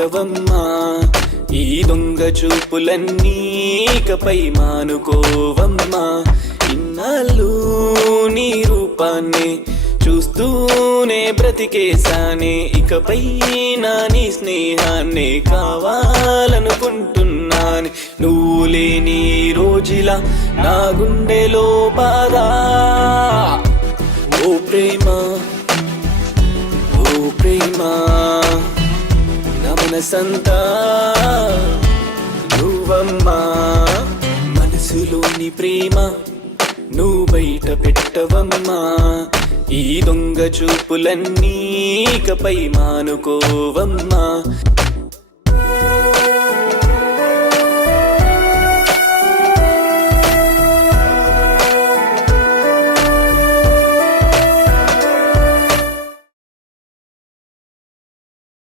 పెట్టవమ్మా, ఈ దొంగ చూపులన్నీ ఇకపై మానుకోవమ్మా. ఇన్నాళ్ళు నీ రూపాన్ని చూస్తూనే బ్రతికేశానే, ఇకపై నా నీ స్నేహాన్ని కావాలనుకుంటున్నాను. నువ్వు లేని రోజులా నా గుండెలో బాధ. ఓ ప్రేమ, ఓ ప్రేమ, నా మనసంతా నువ్వమ్మా. మనసులోని ప్రేమ నువ్వు బయట పెట్టవమ్మా, ఈ దొంగ చూపులన్నీ ఇకపై మానుకోవమ్మా.